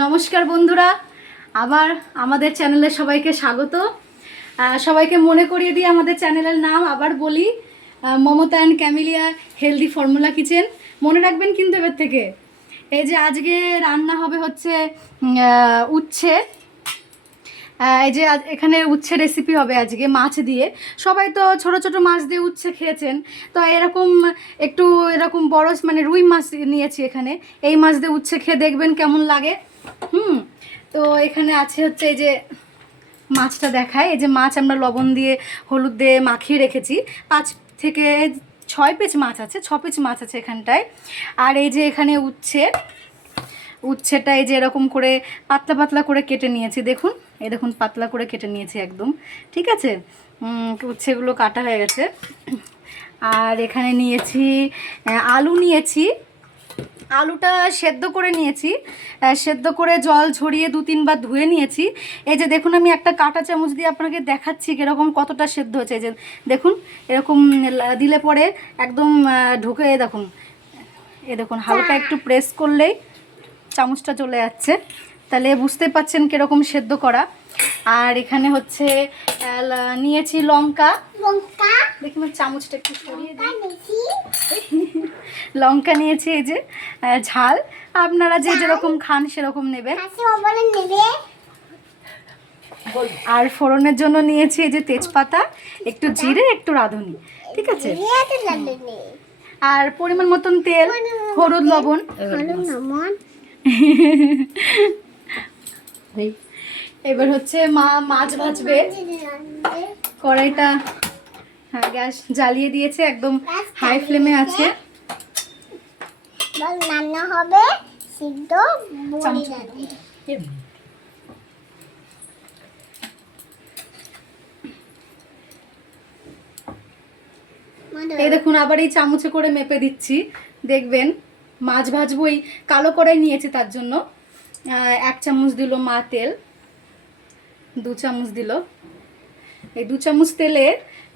নমস্কার বন্ধুরা, আবার আমাদের চ্যানেলে সবাইকে স্বাগত। সবাইকে মনে করিয়ে দিই আমাদের চ্যানেলের নাম আবার বলি, Mamata and camellia healthy formula kitchen. মনে রাখবেন কিন্তু এবার থেকে। এই যে আজকে রান্না হবে হচ্ছে উচ্ছে। এই যে এখানে উচ্ছে রেসিপি হবে আজকে মাছ দিয়ে। সবাই তো ছোট ছোট মাছ দিয়ে উচ্ছে খেয়েছেন, তো এরকম একটু এরকম বড় মানে রুই মাছ নিয়েছি এখানে। এই মাছ দিয়ে উচ্ছে খেয়ে দেখবেন কেমন লাগে। তো এখানে আছে হচ্ছে এই যে মাছটা দেখায়। এই যে মাছ আমরা লবণ দিয়ে হলুদ দিয়ে মাখিয়ে রেখেছি। 5 থেকে 6 পিস মাছ আছে, 6 পিস মাছ আছে এখানটায়। আর এই যে এখানে উচ্ছেটা এই যে এরকম করে পাতলা পাতলা করে কেটে নিয়েছি। দেখুন, এই দেখুন পাতলা করে কেটে নিয়েছি একদম। ঠিক আছে, উচ্ছেগুলো কাটা হয়ে গেছে। আর এখানে নিয়েছি আলু নিয়েছি। আলুটা সেদ্ধ করে নিয়েছি, সেদ্ধ করে জল ঝরিয়ে 2-3 বার ধুয়ে নিয়েছি। এই যে দেখুন, আমি একটা কাঁটা চামচ দিয়ে আপনাকে দেখাচ্ছি কীরকম কতটা সেদ্ধ হয়েছে। এই যে দেখুন, এরকম দিলে পরে একদম ঢুকে, দেখুন এ দেখুন হালকা একটু প্রেস করলেই চামচটা চলে যাচ্ছে, তাহলে বুঝতে পাচ্ছেন কীরকম সেদ্ধ করা। আর এখানে হচ্ছে নিয়েছি লঙ্কা। দেখুন চামচটা একটু সরিয়ে দিই। লঙ্কা নিয়েছি, এই যে ঝাল আপনারা যে যেরকম খান সেরকম নেবেন। আর ফোড়নের জন্য নিয়েছি এই যে তেজপাতা, একটু জিরে, একটু রাঁধুনি। ঠিক আছে, আর পরিমাণ মতন তেল, হলুদ, লবণ। এবার হচ্ছে মা মাছ ভাজবে। কড়াইটা হ্যাঁ গ্যাস জ্বালিয়ে দিয়েছে, একদম হাই ফ্লেমে আছে। রান্না হবে সিদ্ধ বড়ি। এই দেখুন আবার এই চামচে করে মেপে দিচ্ছি। দেখবেন মাছ ভাজবো, এই কালো কড়াই নিয়েছি তার জন্য। 1 চামচ দিল মা তেল, 2 চামচ দিল। এই 2 চামচ তেলে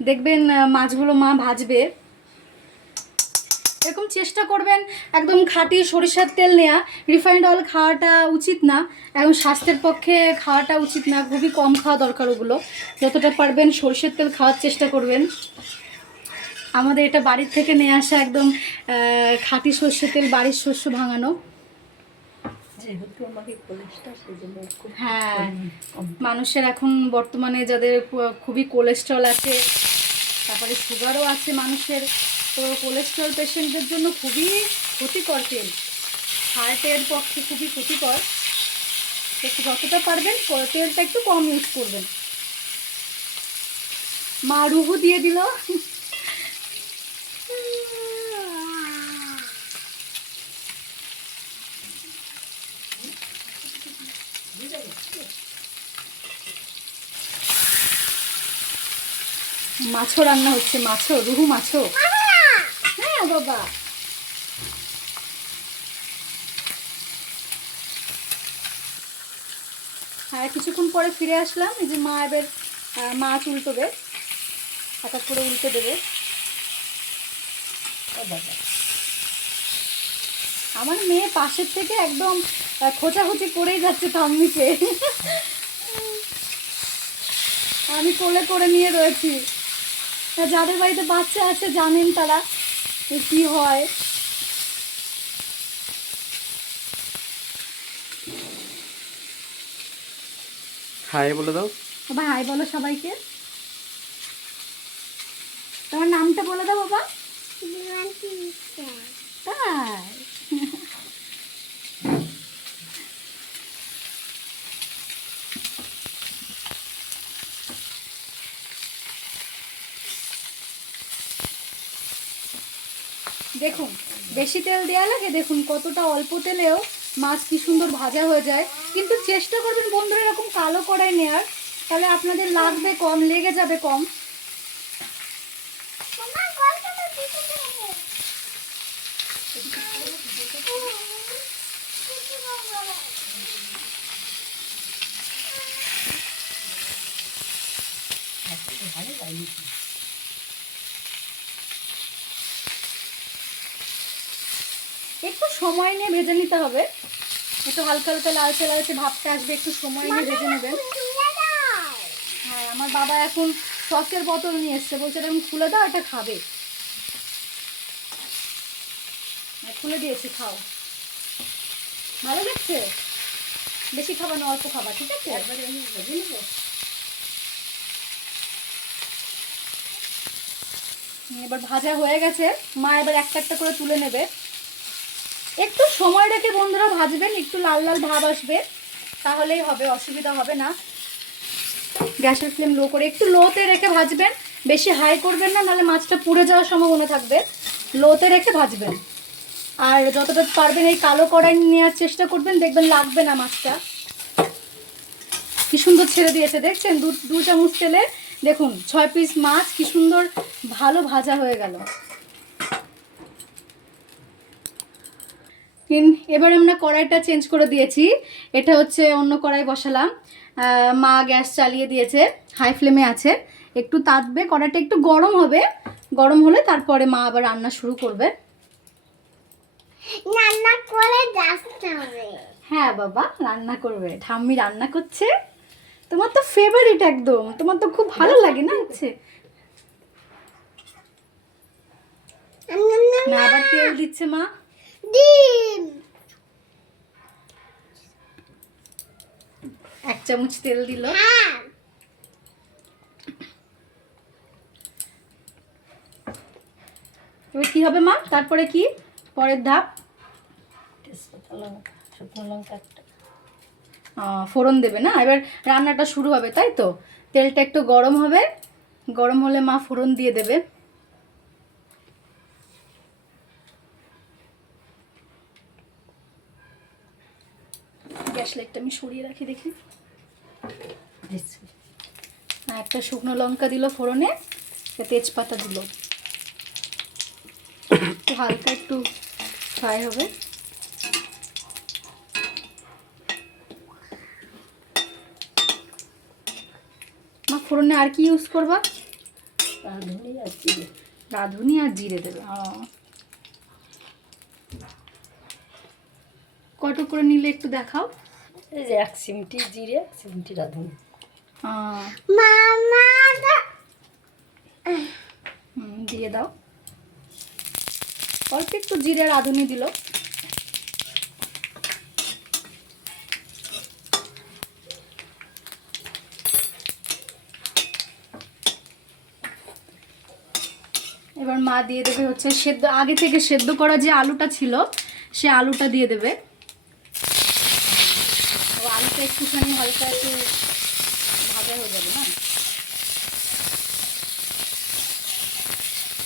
দেখবেন মাছগুলো মা ভাজবে। এরকম চেষ্টা করবেন একদম খাঁটি সরিষার তেল নেওয়া। রিফাইন্ড অয়েল খাওয়াটা উচিত না, এখন স্বাস্থ্যের পক্ষে খাওয়াটা উচিত না, খুবই কম খাওয়া দরকার ওগুলো। যতটা পারবেন সরিষার তেল খাওয়ার চেষ্টা করবেন। আমাদের এটা বাড়ির থেকে নিয়ে আসা একদম খাঁটি সর্ষের তেল, বাড়ির শস্য ভাঙানো। হ্যাঁ, মানুষের এখন বর্তমানে যাদের খুবই কোলেস্ট্রল আছে, তারপরে সুগারও আছে মানুষের, তো কোলেস্ট্রল পেশেন্টদের জন্য খুবই ক্ষতিকর তেল, হার্টের পক্ষে খুবই ক্ষতিকর। একটু যতটা পারবেন তেলটা একটু কম ইউজ করবেন। মা রুহু দিয়ে দিল। মাছও রান্না হচ্ছে, মাছও, রুহু মাছও। হ্যাঁ বাবা, হ্যাঁ কিছুক্ষণ পরে ফিরে আসলাম। এই যে মা এবার মাছ উল্টোবে, এক এক করে উল্টে দেবে। আমার মেয়ে পাশের থেকে একদম খোঁচাখুচি করেই যাচ্ছে ঠাম্মিকে। আমি কোলে করে নিয়ে রয়েছি। যাদের বাড়িতে বাচ্চা আছে জানেন তারা কি হয়। হাই বলে দাও। বাবা হাই বলো সবাইকে। তোমার নামটা বলে দাও বাবা। তাই দেখুন বেশি তেল দেওয়া লাগে, দেখুন কতটা অল্প তেলেও মাছ কি সুন্দর ভাজা হয়ে যায়। কিন্তু চেষ্টা করবেন বন্ধুরা এরকম কালো কড়াই নেওয়ার, তাহলে আপনাদের লাগবে কম, লেগে যাবে কম। একটু সময় নিয়ে ভেজে নিতে হবে, একটু হালকা হালকা লালচে লালচে ভাবটা আসবে, একটু সময় নিয়ে ভেজে নেবেন। হ্যাঁ, আমার বাবা এখন সসের বোতল নিয়ে এসছে, বলছে এরকম খুলে দাও, এটা খাবে। খুলে দিয়েছি, খাও। ভালো লাগছে? বেশি খাবা না, অল্প খাবা, ঠিক আছে? একবারে আমি ভেজে নেবো। এবার ভাজা হয়ে গেছে, মা এবার একটা একটা করে তুলে নেবে। একটু সময় রেখে বন্ধুরা ভাজবেন, একটু লাল লাল ভাব আসবে, তাহলেই হবে, অসুবিধা হবে না। গ্যাসের ফ্লেম লো করে, একটু লোতে রেখে ভাজবেন, বেশি হাই করবেন না, নাহলে মাছটা পুড়ে যাওয়ার সম্ভাবনা থাকবে। লোতে রেখে ভাজবেন। আর যতটা পারবেন এই কালো কড়াই নেওয়ার চেষ্টা করবেন, দেখবেন লাগবে না মাছটা। কি সুন্দর ছেড়ে দিয়েছে দেখছেন, দু চামচ তেলে দেখুন 6 পিস মাছ কি সুন্দর ভালো ভাজা হয়ে গেল। এবার আমরা কড়াইটা চেঞ্জ করে দিয়েছি, এটা হচ্ছে অন্য কড়াই বসালাম। মা গ্যাস চালিয়ে দিয়েছে, হাই ফ্লেমে আছে, একটু তাতবে, কড়াইটা একটু গরম হবে, গরম হলে তারপরে মা আবার রান্না শুরু করবে। রান্না করে আসতে হবে। হ্যাঁ বাবা, রান্না করবে, ঠাম্মি রান্না করছে। তোমার তো ফেভারিট একদম, তোমার তো খুব ভালো লাগে না? হচ্ছে না, আবার তেল দিচ্ছে মা। ডিম 1 চামচ তেল দিল। হ্যাঁ এবার কি হবে মা? তারপরে কি পরের ধাপ? ফোড়ন দেবে না? এবার রান্নাটা শুরু হবে, তাই তো? তেলটা একটু গরম হবে, গরম হলে মা ফোড়ন দিয়ে দেবে। গ্যাস লাইটটা আমি সরিয়ে রাখি, দেখি। একটা শুকনো লঙ্কা দিল ফোড়নে, তেজপাতা দিল, একটু হালকা একটু ফ্রাই হবে। মা ফোড়নে আর কি ইউজ করবা? রাঁধুনি আর জিরে দেবে। কত করে নিলে একটু দেখাও। এই যে 1 চিমটি জিরে, 1 চিমটি রাঁধুনি। মামা দিয়ে দাও, অল্প একটু জিরে রাঁধুনি দিল। এবার মা দিয়ে দেবে হচ্ছে সেদ্ধ, আগে থেকে সেদ্ধ করা যে আলুটা ছিল সে আলুটা দিয়ে দেবে। আলুটা একটুখানি হালকা একটু ভাজা হয়ে যাবে না?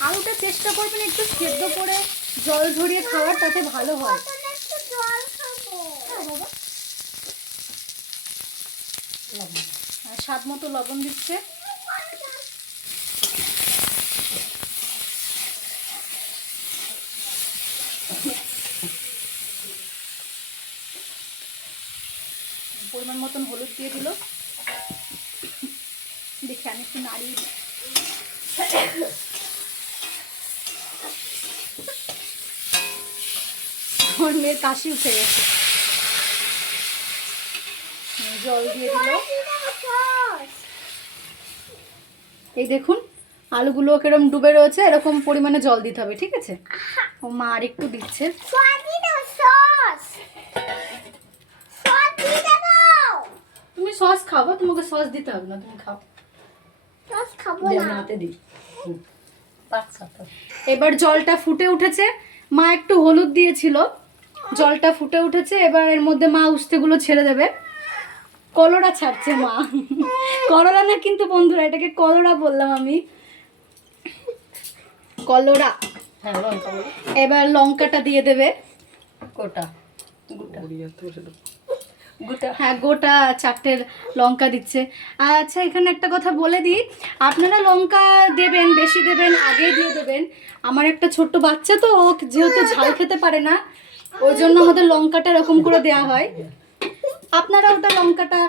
আলুটা চেষ্টা করবেন একটু সেদ্ধ করে জল ঝরিয়ে খাওয়ার, তাতে ভালো হয়। একটু জল খাবো। হ্যাঁ বাবা, স্বাদ মতো লবণ দিচ্ছে। পরিমাণ মতন হলুদ দিয়ে দিল। দেখি আমি একটু নাড়িয়ে দিই। আমার মেয়ের কাশি উঠে গেছে, জল দিয়ে দিল। এই দেখুন আলুগুলো কিরকম ডুবে রয়েছে, এরকম পরিমাণে জল দিতে হবে, ঠিক আছে? ও মা আর একটু দিচ্ছে। তুমি সস খাবো, তোমাকে সস দিতে হবে না, তুমি খাও। হাতে দিই। এবার জলটা ফুটে উঠেছে, মা একটু হলুদ দিয়েছিল, জলটা ফুটে উঠেছে, এবার এর মধ্যে মা উস্তেগুলো ছেড়ে দেবে। কলরা ছাড়ছে মা, করলা না কিন্তু বন্ধুরা, এটাকে কলরা বললাম আমি, কলরা। হ্যাঁ, লঙ্কা বলো। এবার লঙ্কাটা দিয়ে দেবে, গোটা গোটা। হ্যাঁ গোটা 4টে লঙ্কা দিচ্ছে। আচ্ছা এখানে একটা কথা বলে দিই, আপনারা লঙ্কা দেবেন, বেশি দেবেন, আগে দিয়ে দেবেন। আমার একটা ছোট্ট বাচ্চা তো, ও যেহেতু ঝাল খেতে পারে না, ওই জন্য আমাদের লঙ্কাটা এরকম করে দেওয়া হয়। আপনারা ওটা লঙ্কাটা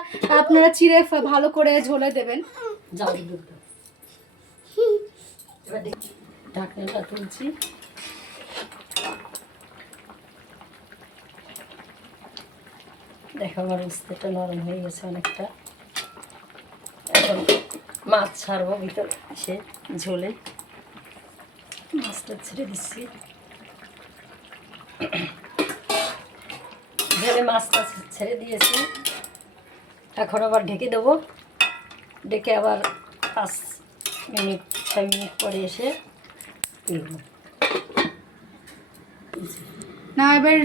আপনারা চিড়ে ভালো করে ঝোলে দেবেন। জল দুধ। এবার দেখি ঢাকনাটা তুলছি। দেখো আমার উস্তেটা নরম হয়ে গেছে অনেকটা। এখন মাছ ছাড়বো ভিতরে সে ঝোলে, মাছটা ছেড়ে দিচ্ছি। ঝোলে মাছটা ছেড়ে দিয়েছি, এখন আবার ঢেকে দেবো। ডেকে আবার 5 মিনিট 6 মিনিট পরে এসে তুলবো। না এবার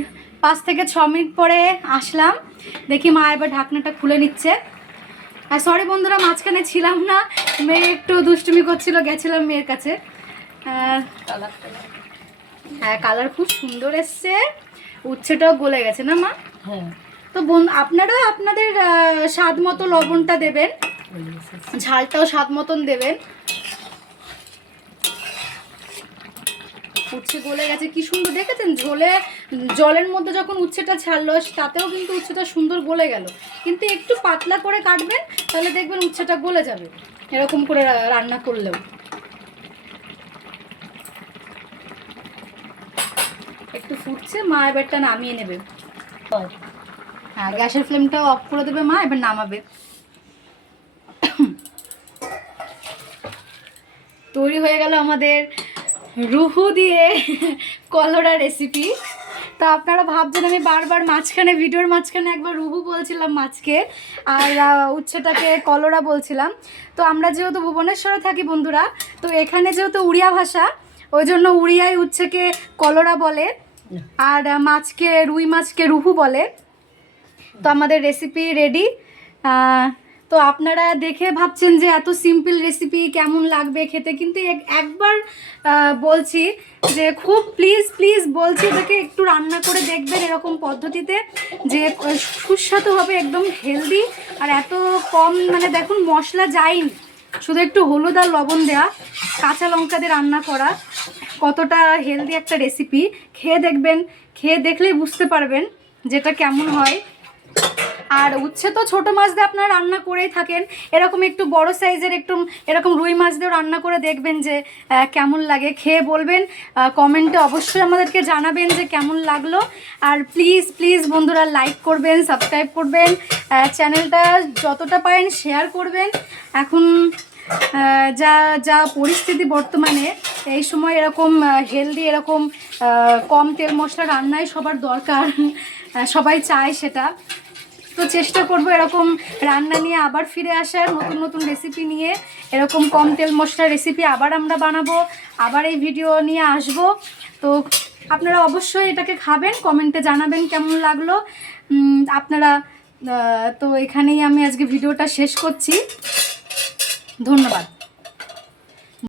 5 থেকে 6 মিনিট পরে আসলাম, দেখি মা এবার ঢাকনাটা খুলে নিচ্ছে। আর সরি বন্ধুরা, মাঝখানে ছিলাম না, মেয়ে একটু দুষ্টুমি করছিল, গেছিলাম মেয়ের কাছে। কালারটা হ্যাঁ, কালার খুব সুন্দর এসছে, উচ্ছেটাও গলে গেছে না মা? হ্যাঁ তো আপনারা আপনাদের স্বাদ মতো লবণটা দেবেন, হয়ে গেছে। ঝালটাও স্বাদ মতন দেবেন। উচ্ছে গলে গেছে, কি সুন্দর দেখেছেন? জলের মধ্যে যখন উচ্ছেটা ছাড়লো তাতেও কিন্তু উচ্ছেটা সুন্দর গলে গেল। কিন্তু একটু পাতলা করে কাটবেন, তাহলে দেখবেন উচ্ছেটা গলে যাবে এরকম করে রান্না করলেও। একটু ফুটছে, মা এবারটা নামিয়ে নেবে। হয়। হ্যাঁ, গ্যাসের ফ্লেমটাও অফ করে দেবে মা, এবার নামাবে। তৈরি হয়ে গেল আমাদের রুহু দিয়ে কলোরা রেসিপি। তো আপনারা ভাবছেন আমি বারবার ভিডিওর মাঝখানে একবার রুহু বলছিলাম মাছকে, আর উচ্ছেটাকে কলোরা বলছিলাম। তো আমরা যেহেতু ভুবনেশ্বরে থাকি বন্ধুরা, তো এখানে যেহেতু উড়িয়া ভাষা, ওই জন্য উড়িয়ায় উচ্ছেকে কলোরা বলে, আর রুই মাছকে রুহু বলে। তো আমাদের রেসিপি রেডি। তো আপনারা দেখে ভাবছেন যে এত সিম্পল রেসিপি কেমন লাগবে খেতে, কিন্তু একবার বলছি যে খুব প্লিজ বলছি, এটাকে একটু রান্না করে দেখবেন এরকম পদ্ধতিতে, যে সুস্বাদু হবে, একদম হেলদি। আর এত কম, মানে দেখুন মশলা যায়নি, শুধু একটু হলুদ আর লবণ দেওয়া, কাঁচা লঙ্কা দিয়ে রান্না করা, কতটা হেলদি একটা রেসিপি। খেয়ে দেখবেন, খেয়ে দেখলেই বুঝতে পারবেন যেটা কেমন হয়। আর উচ্ছে তো ছোটো মাছ দিয়ে আপনারা রান্না করেই থাকেন, এরকম একটু বড় সাইজের একটু এরকম রুই মাছ দিয়েও রান্না করে দেখবেন যে কেমন লাগে। খেয়ে বলবেন, কমেন্টে অবশ্যই আমাদেরকে জানাবেন যে কেমন লাগলো। আর প্লিজ বন্ধুরা লাইক করবেন, সাবস্ক্রাইব করবেন, চ্যানেলটা যতটা পারেন শেয়ার করবেন। এখন যা পরিস্থিতি বর্তমানে, এই সময় এরকম হেলদি, এরকম কম তেল মশলা রান্নাই সবার দরকার, সবাই চায় সেটা। তো চেষ্টা করব এরকম রান্না নিয়ে আবার ফিরে আসার, নতুন রেসিপি নিয়ে, এরকম কম তেল মশলা রেসিপি আবার আমরা বানাবো, আবার এই ভিডিও নিয়ে আসব। তো আপনারা অবশ্যই এটাকে খাবেন, কমেন্টে জানাবেন কেমন লাগলো আপনারা। তো এখানেই আমি আজকে ভিডিওটা শেষ করছি, ধন্যবাদ।